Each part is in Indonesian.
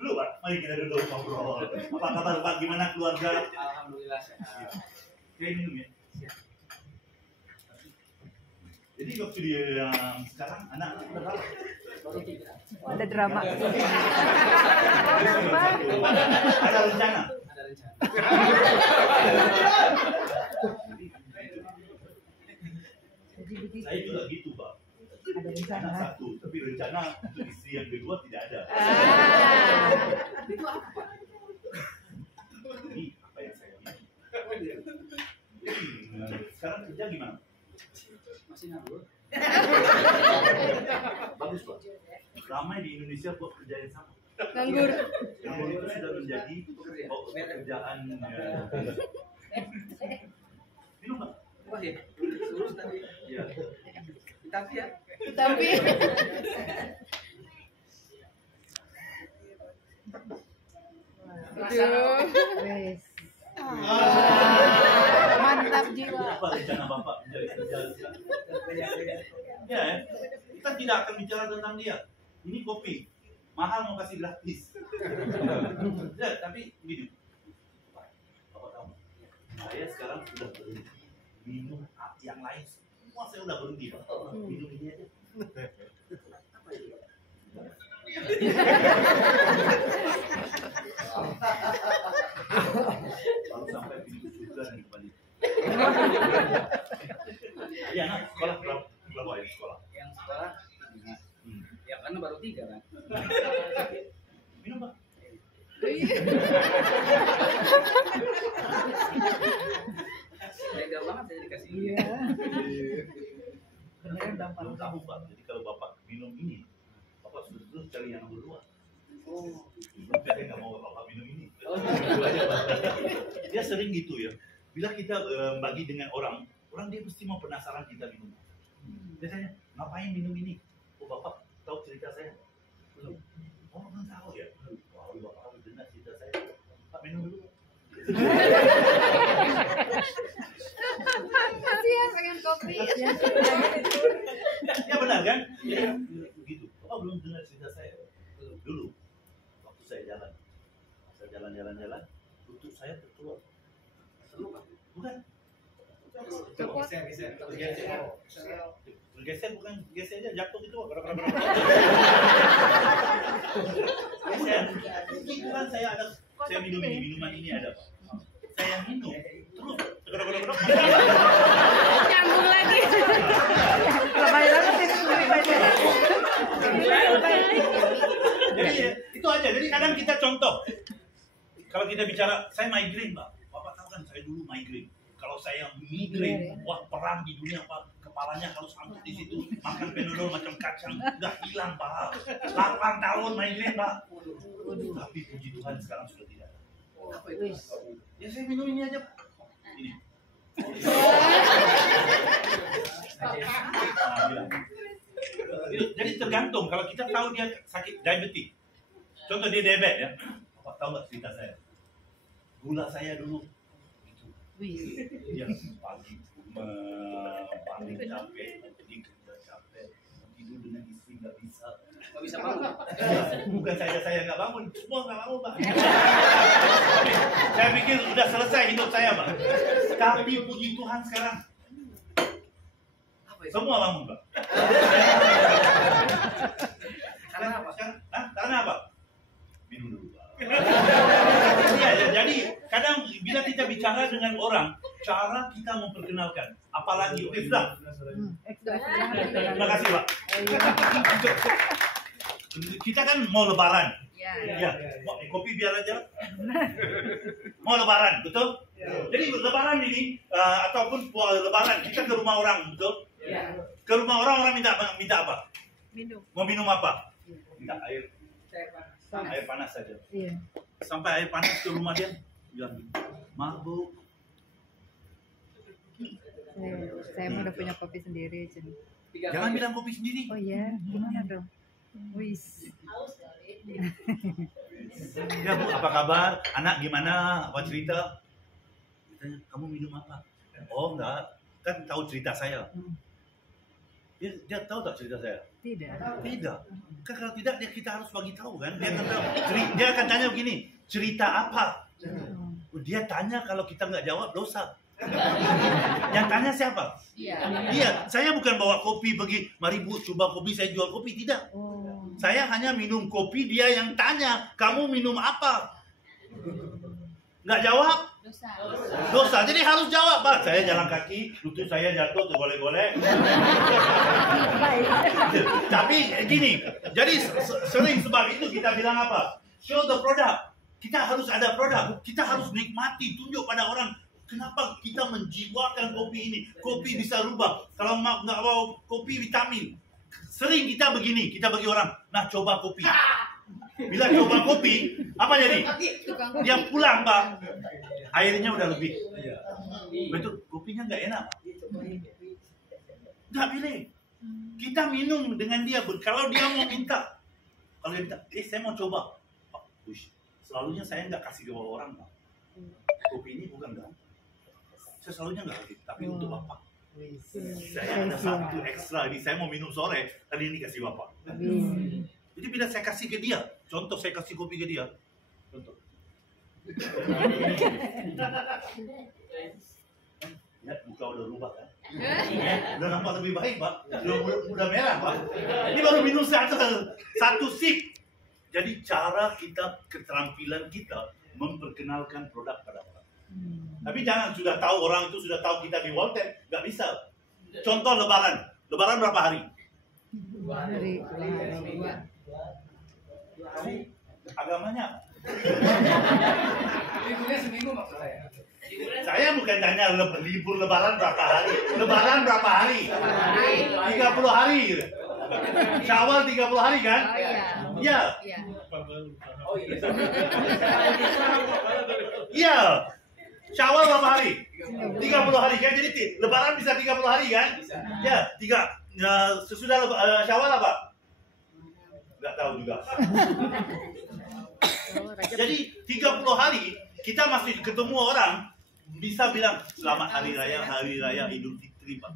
Dulu Pak, mari kita duduk ngobrol. Apa kabar Pak? Gimana keluarga? Alhamdulillah sehat. Oke, minum ya. Jadi waktu dia yang sekarang anak udah berapa? Ada drama. Ada rencana. Ada rencana. Saya juga gitu Pak. Ada rencana. Anak satu, tapi rencana untuk istri yang kedua tidak ada. Itu apa Pak? Ini apa yang saya bilang. Sekarang kerja gimana? Masih nganggur. Bagus Pak. Ramai di Indonesia buat kerja yang sama. Nganggur. Nganggur itu sudah menjadi pekerjaan. Minum Pak. Wah ya, lurus tadi. Iya. Tapi ya. Tapi wes. Mantap jiwa. Apa rencana Bapak menjadi kerja? Ya, kita tidak akan bicara tentang dia. Ini kopi, mahal mau kasih gratis. Ya, tapi gini, Bapak tahu, saya sekarang sudah berhenti minum yang lain. Semua saya udah berhenti, Pak. Minum ini aja. Apa itu? Baru sampai pintu surga dan kembali. Iya, nah, sekolah berapa ya sekolah? Yang sekolah 3. Ya karena baru 3 kan. Minum Pak. Tega banget saya dikasih. Iya. Beneran dampar. Belum tahu Pak. Jadi kalau Bapak minum ini, Bapak sudah cari yang nomor 2. Oh. Saya nggak mau Bapak minum ini. Oh. Dia sering gitu ya. Bila kita bagi dengan orang dia pasti mau penasaran kita minum. Dia tanya, ngapain minum ini? Oh Bapak tahu cerita saya? Belum. Oh belum tahu ya? Wah Bapak harus dengar cerita saya. Pak minum dulu. Kasihan pengen kopi. Ya benar kan? Ya, begitu. Bapak belum dengar cerita saya. Dulu waktu saya jalan, lutut saya terkeluar. Bukan? Bergeser bukan geser aja, jatuh gitu. Geser. Ini bukan saya minum ini, minuman ini ada Pak. Saya minum, terus Nyambung lagi. Lebay banget Jadi itu aja. Jadi kadang kita contoh. Kalau kita bicara, saya migrain Pak. Bapak tahu kan saya dulu migrain. Kalau saya migrain, wah perang di dunia Pak. Kepalanya harus angkut di situ, makan Panadol macam kacang, udah hilang Pak. 8 tahun migrain Pak. Tapi puji Tuhan sekarang sudah tidak ada. Apa itu? Ya saya minum ini aja Pak. Ini. Jadi tergantung. Kalau kita tahu dia sakit diabetes, contoh dia diabetes ya. Bapak tahu nggak cerita saya? Gula saya dulu itu. Dia pagi paling capek, pergi kerja capek, tidur dengan istri nggak bisa. Nggak bisa bangun. Bukan saya nggak bangun, semua nggak bangun Pak. Saya pikir udah selesai hidup saya Pak. Tapi puji Tuhan sekarang Apa itu? semua bangun Pak. Karena apa? Karena apa? Minum dulu Pak. Iya, jadi kadang bila kita bicara dengan orang, cara kita memperkenalkan, apalagi oke sudah. Terima kasih Pak. Kita kan mau lebaran. Ya, kopi biar aja. Mau lebaran, betul? Jadi lebaran ini ataupun lebaran kita ke rumah orang, betul? Ke rumah orang minta apa? Minum. Mau minum apa? Minta air panas saja. Iya. Sampai air panas ke rumah dia, bilang, mabuk. Saya udah punya kopi sendiri. Jangan bilang kopi sendiri. Oh iya, gimana dong? Wis. Ya Bu, apa kabar? Anak gimana? Apa cerita? Ditanya, kamu minum apa? Oh enggak, kan tahu cerita saya. Dia tahu tak cerita saya? Tidak. Tidak. Kan kalau tidak kita harus bagi tahu kan. Dia akan tanya begini, cerita apa? Dia tanya kalau kita nggak jawab dosa. Yang tanya siapa? Dia. Saya bukan bawa kopi bagi, mari Bu coba kopi, saya jual kopi, tidak. Saya hanya minum kopi, dia yang tanya, kamu minum apa? Nggak jawab? Dosa. Jadi harus jawab, Pak. Saya jalan kaki, lutut saya jatuh, tergolek-golek. Tapi gini, jadi sering sebab itu kita bilang apa? Show the product. Kita harus ada produk. Kita harus nikmati, tunjuk pada orang. Kenapa kita menjiwakan kopi ini? Kopi bisa rubah. Kalau nggak mau kopi vitamin. Sering kita begini, kita bagi orang, nah coba kopi. Bila coba kopi, apa jadi? Dia pulang, Pak. Airnya udah lebih. Betul, kopinya nggak enak. Nggak boleh. Kita minum dengan dia. Kalau dia mau minta, kalau dia minta, saya mau coba. Pak, selalunya saya nggak kasih ke orang, Pak. Kopi ini bukan kan? Saya selalunya nggak kasih, tapi untuk Bapak. Saya ada satu ekstra ini, saya mau minum sore, tadi ini kasih Bapak. Jadi bila saya kasih ke dia, contoh saya kasih kopi ke dia, contoh. Ya, muka udah berubah kan? Udah nampak lebih baik, Pak. Udah merah, Pak. Ini baru minum satu sip. Jadi cara kita, keterampilan kita memperkenalkan produk pada orang. Tapi jangan sudah tahu orang itu sudah tahu kita di Walter, nggak bisa. Contoh Lebaran. Lebaran berapa hari? 2 hari. Agamanya. Liburnya seminggu maksud saya. Saya bukan tanya libur Lebaran berapa hari. Lebaran berapa hari? 30 hari. Syawal 30 hari kan? Oh Iya. iya. Oh iya. Iya. Syawal berapa hari? 30 hari kan? Jadi Lebaran bisa 30 hari kan? Ya, sesudah Syawal apa? Nggak tahu juga. Jadi 30 hari kita masih ketemu orang bisa bilang selamat hari raya Idul Fitri, Pak.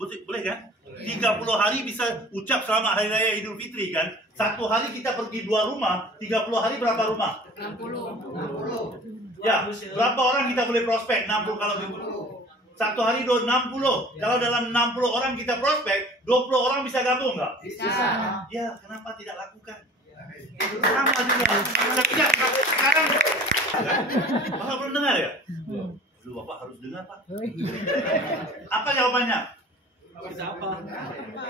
Boleh kan? 30 hari bisa ucap selamat hari raya Idul Fitri kan? Satu hari kita pergi 2 rumah, 30 hari berapa rumah? 60. Ya, berapa orang kita boleh prospek? 60 kalau begitu. Satu hari 60. Kalau dalam 60 orang kita prospek, 20 orang bisa gabung nggak? Bisa. Ya, kenapa tidak lakukan? Sama juga. Sekarang, Bapak belum dengar ya? Dulu Bapak harus dengar, Pak. Apa jawabannya?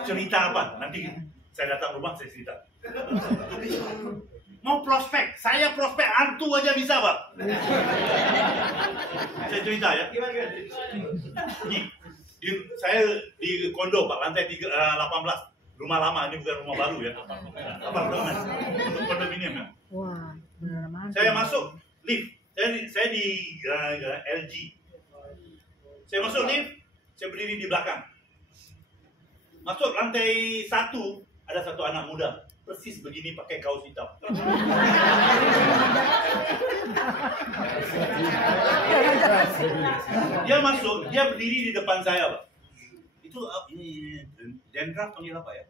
Cerita apa? Nanti saya datang rumah, saya cerita. Mau prospek, saya prospek hantu aja bisa, Pak. Saya cerita ya. Nih, saya di kondo, Pak, lantai 18. Rumah lama, ini bukan rumah baru ya. Apartemen. Untuk kondominium ya. Wah, benar mantap. Saya masuk lift. Saya di LG. Saya masuk lift, saya berdiri di belakang. Masuk lantai 1, ada satu anak muda. Persis begini pakai kaos hitam. Dia masuk, dia berdiri di depan saya, Pak. Itu ini dendrak panggil apa ya?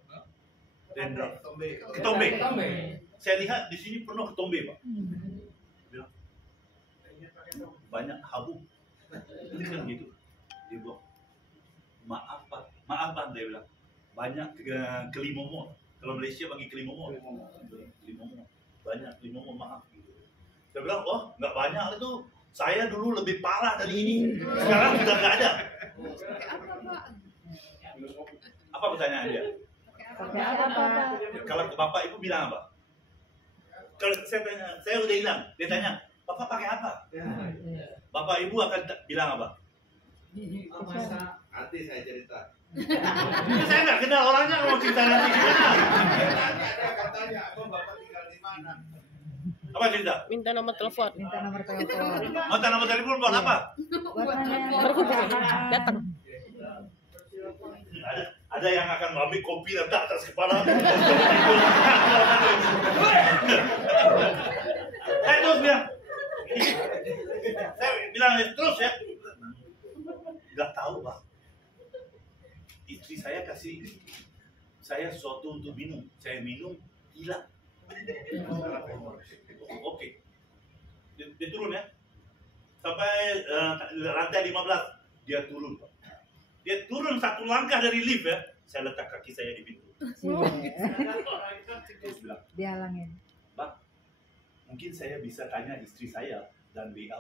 Dendrak. Ketombe. Saya lihat di sini penuh ketombe, Pak. Bilang, banyak habuk. Dia bilang gitu. Dia bilang, maaf Pak, dia bilang. Banyak kelimomo. Kalau Malaysia bagi kelimomo. Banyak kelimomo, maaf. Saya bilang, oh nggak banyak itu. Saya dulu lebih parah dari ini. Sekarang sudah nggak ada. Apa pertanyaan dia? Pakai apa, Pak? Kalau ke bapak ibu bilang apa? Kalau saya tanya, saya udah hilang. Dia tanya, bapak pakai apa? Bapak ibu akan bilang apa? Nanti saya cerita. Saya nggak kenal orangnya, mau cerita nanti gimana? Katanya, bapak tinggal di mana? Apa cerita? Minta nomor telepon. Minta nomor telepon. Mau nomor telepon buat apa? Buat nanya. Datang. Ada yang akan mengambil kopi letak atas kepala. Saya terus bilang, terus ya. Nggak tahu, Pak. Istri saya saya sesuatu untuk minum. Saya minum, hilang. Oke. Dia turun ya. Sampai lantai 15, dia turun. Dia turun satu langkah dari lift ya. Saya letak kaki saya di pintu. Terus bilang, Dihalangin. Bang, mungkin saya bisa tanya istri saya dan WA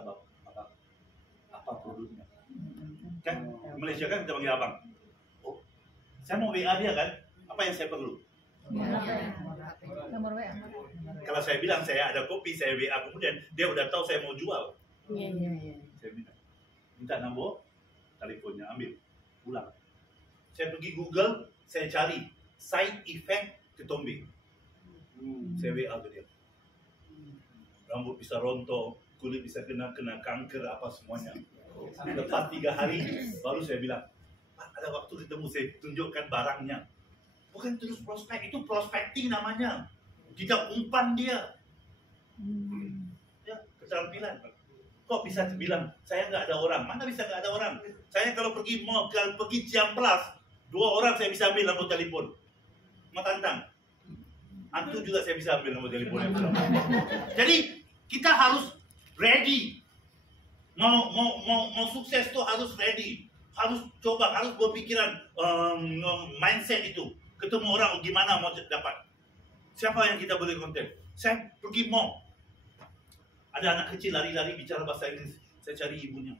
apa produknya. Kan Malaysia kan kita panggil abang. Oh, saya mau WA dia kan. Apa yang saya perlu? Nomor WA. Kalau saya bilang saya ada kopi, saya WA kemudian dia udah tahu saya mau jual. Iya. Saya minta nombor teleponnya, ambil, pulang. Saya pergi Google, saya cari side effect ketombe. Saya WA ke dia. Rambut bisa rontok, kulit bisa kena kanker apa semuanya. Lepas 3 hari baru saya bilang, Pak, ada waktu ketemu saya tunjukkan barangnya. Bukan terus prospek, itu prospecting namanya. Kita umpan dia. Ya, keterampilan. Kok bisa bilang saya nggak ada orang? Mana bisa nggak ada orang? Saya kalau pergi mall, kalau pergi Ciamplas, 2 orang saya bisa ambil nombor telepon. Matantang. Antu juga saya bisa ambil nomor telepon. Jadi kita harus ready. Mau sukses tuh harus ready. Harus coba, harus berpikiran mindset itu. Ketemu orang gimana mau dapat. Siapa yang kita boleh kontak? Saya pergi mall. Ada anak kecil lari-lari bicara bahasa Inggris. Saya cari ibunya.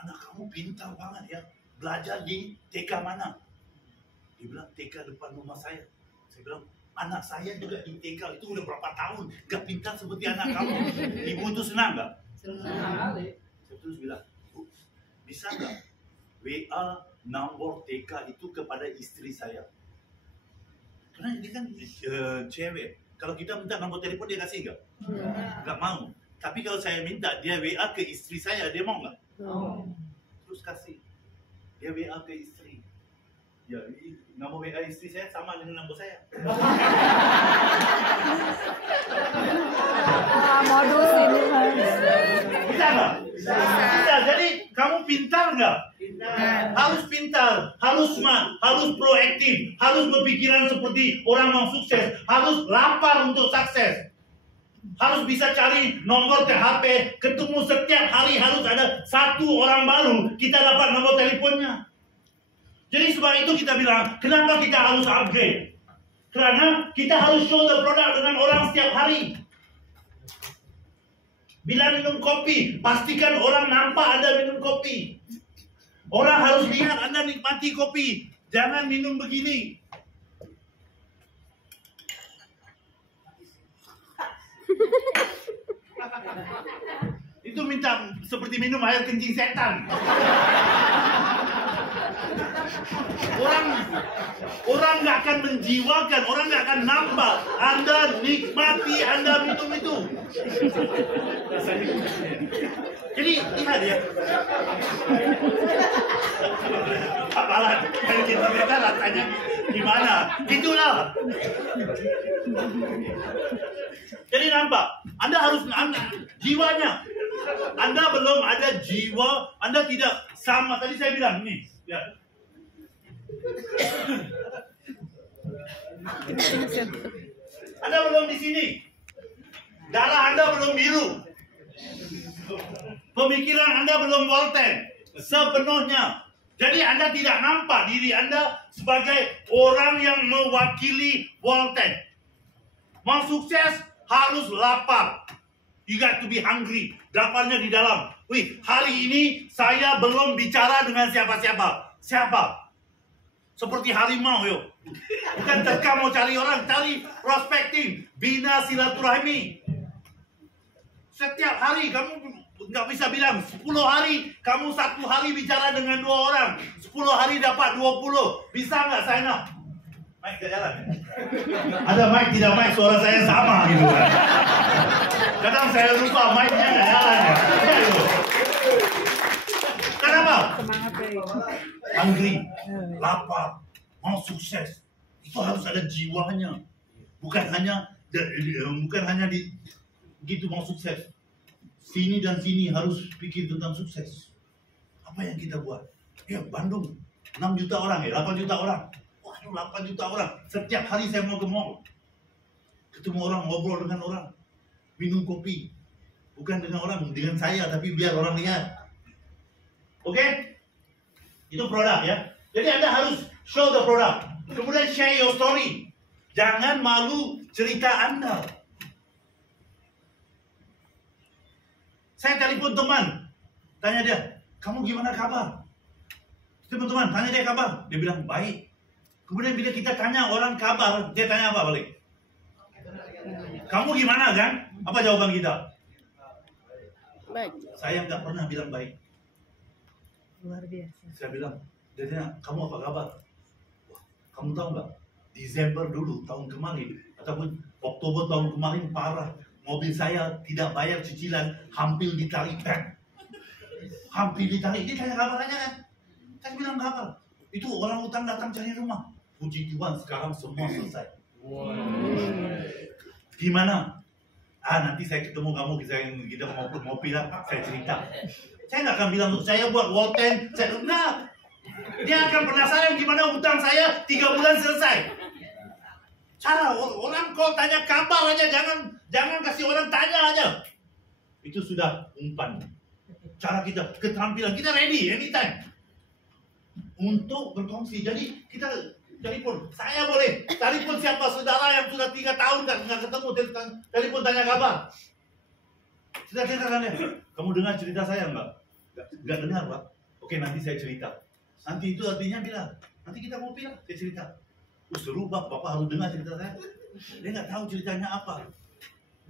Anak kamu pintar banget ya. Belajar di TK mana? Dia bilang TK depan rumah saya. Saya bilang anak saya juga di TK itu udah berapa tahun. Gak pintar seperti anak kamu. Ibu itu senang gak? Senang. Saya terus bilang, Bu, bisa nggak WA nomor TK itu kepada istri saya? Karena dia kan cewek. Kalau kita minta nomor telepon dia kasih nggak? Nggak mau. Tapi kalau saya minta dia WA ke istri saya, dia mau nggak? Terus kasih. Dia WA ke istri. Ya, nomor WA istri saya sama dengan nomor saya. Modus ini Mas. Bisa nggak? Bisa. Jadi kamu pintar nggak? Harus pintar, harus smart, harus proaktif, harus berpikiran seperti orang mau sukses, harus lapar untuk sukses, harus bisa cari nomor ke HP, ketemu setiap hari harus ada 1 orang baru, kita dapat nomor teleponnya. Jadi sebab itu kita bilang, kenapa kita harus upgrade? Karena kita harus show the product dengan orang setiap hari. Bila minum kopi, pastikan orang nampak Anda minum kopi. Orang harus lihat Anda nikmati kopi. Jangan minum begini. Itu minta seperti minum air kencing setan. Orang nggak akan menjiwakan, orang nggak akan nampak Anda nikmati Anda minum itu. Jadi lihat ya. Apalah, kalau kita lihat rasanya gimana? Gitulah. Jadi nampak, Anda harus jiwanya. Anda belum ada jiwa, Anda tidak sama. Tadi saya bilang nih, ya. Anda belum di sini. Darah Anda belum biru. Pemikiran Anda belum Volten sepenuhnya. Jadi Anda tidak nampak diri Anda sebagai orang yang mewakili Volten. Mau sukses harus lapar. You got to be hungry. Laparnya di dalam. Wih, hari ini saya belum bicara dengan siapa-siapa. Siapa? Seperti harimau yuk. Bukan terkam mau cari orang, cari prospecting, bina silaturahmi. Setiap hari kamu nggak bisa bilang 10 hari kamu 1 hari bicara dengan 2 orang, 10 hari dapat 20. Bisa nggak saya? Mike gak jalan. Ada mic tidak mic suara saya sama gitu kan. Kadang saya lupa mic-nya nggak jalan ya. Kenapa? Semangat deh. Hungry, lapar, mau sukses, itu harus ada jiwanya. Bukan hanya di gitu mau sukses. Sini dan sini harus pikir tentang sukses. Apa yang kita buat? Ya Bandung, 6 juta orang ya, 8 juta orang. Wah 8 juta orang. Setiap hari saya mau ke mall. Ketemu orang, ngobrol dengan orang. Minum kopi. Bukan dengan orang, dengan saya, tapi biar orang lihat. Oke? Itu produk ya. Jadi Anda harus show the product. Kemudian share your story. Jangan malu cerita Anda. Saya telepon teman. Tanya dia, kamu gimana kabar? Teman-teman, tanya dia kabar. Dia bilang, baik. Kemudian bila kita tanya orang kabar, dia tanya apa balik? Kamu gimana kan? Apa jawaban kita? Baik. Saya nggak pernah bilang baik. Luar biasa. Saya bilang, dia tanya, kamu apa kabar? Wah, kamu tahu nggak? Desember dulu, tahun kemarin, ataupun Oktober tahun kemarin parah. Mobil saya tidak bayar cicilan, hampir ditarik bank. Hampir ditarik. Dia tanya kabarnya kan? Saya bilang kabar. Itu orang utang datang cari rumah. Puji Tuhan, sekarang semua selesai. Gimana? Nanti saya ketemu kamu, kita mau pindah, saya cerita. Saya nggak akan bilang untuk saya buat Walten, saya enggak. Dia akan penasaran gimana utang saya 3 bulan selesai. Cara orang kau tanya kabar aja, jangan kasih orang tanya aja. Itu sudah umpan. Cara kita, keterampilan kita ready anytime untuk berkongsi. Jadi kita telepon, saya boleh telepon siapa saudara yang sudah 3 tahun nggak ketemu, telepon tanya kabar. Sudah ceritakan ya, kamu dengar cerita saya nggak dengar Pak? Oke, nanti saya cerita. Nanti itu artinya bilang, nanti kita mau pindah, saya cerita. Seru Pak, Bapak harus dengar cerita saya. Dia nggak tahu ceritanya apa.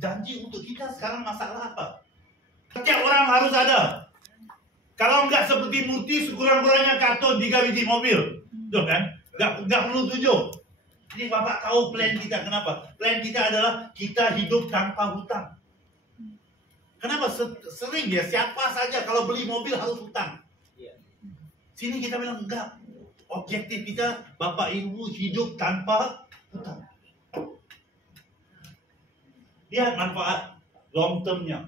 Janji untuk kita sekarang masalah apa? Setiap orang harus ada. Kalau nggak seperti Murti, sekurang-kurangnya karton 3 biji mobil. Tuh kan? Nggak perlu 7. Jadi Bapak tahu plan kita. Kenapa? Plan kita adalah kita hidup tanpa hutang. Kenapa? Sering ya, siapa saja kalau beli mobil harus hutang. Sini kita bilang enggak. Objektif kita, Bapak Ibu hidup tanpa hutang. Lihat manfaat long termnya,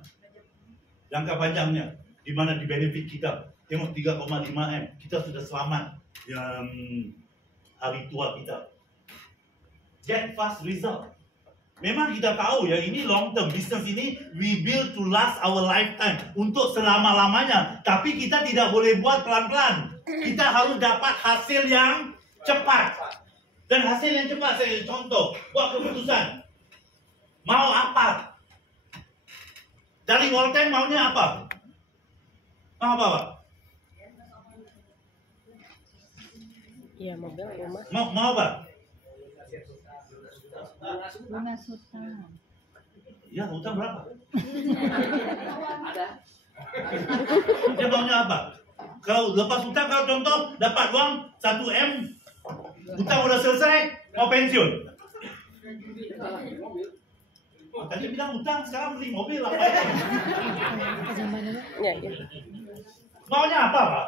jangka panjangnya, di mana di benefit kita. Tengok 3,5 M, kita sudah selamat yang hari tua kita. Get fast result. Memang kita tahu ya, ini long term business ini we build to last our lifetime, untuk selama-lamanya. Tapi kita tidak boleh buat pelan-pelan. Kita harus dapat hasil yang cepat. Dan hasil yang cepat, saya contoh, buat keputusan. Mau apa? Dari Walten maunya apa? Mau apa, Pak? Iya, mobil, rumah. Mau apa? Lunas hutang. Ya, hutang berapa? Dia maunya apa? Kalau lepas hutang, kalau contoh dapat uang 1 M, hutang udah selesai, mau pensiun. Tadi bilang hutang, sekarang beli mobil apa ya? Ya, ya. Maunya apa, Pak?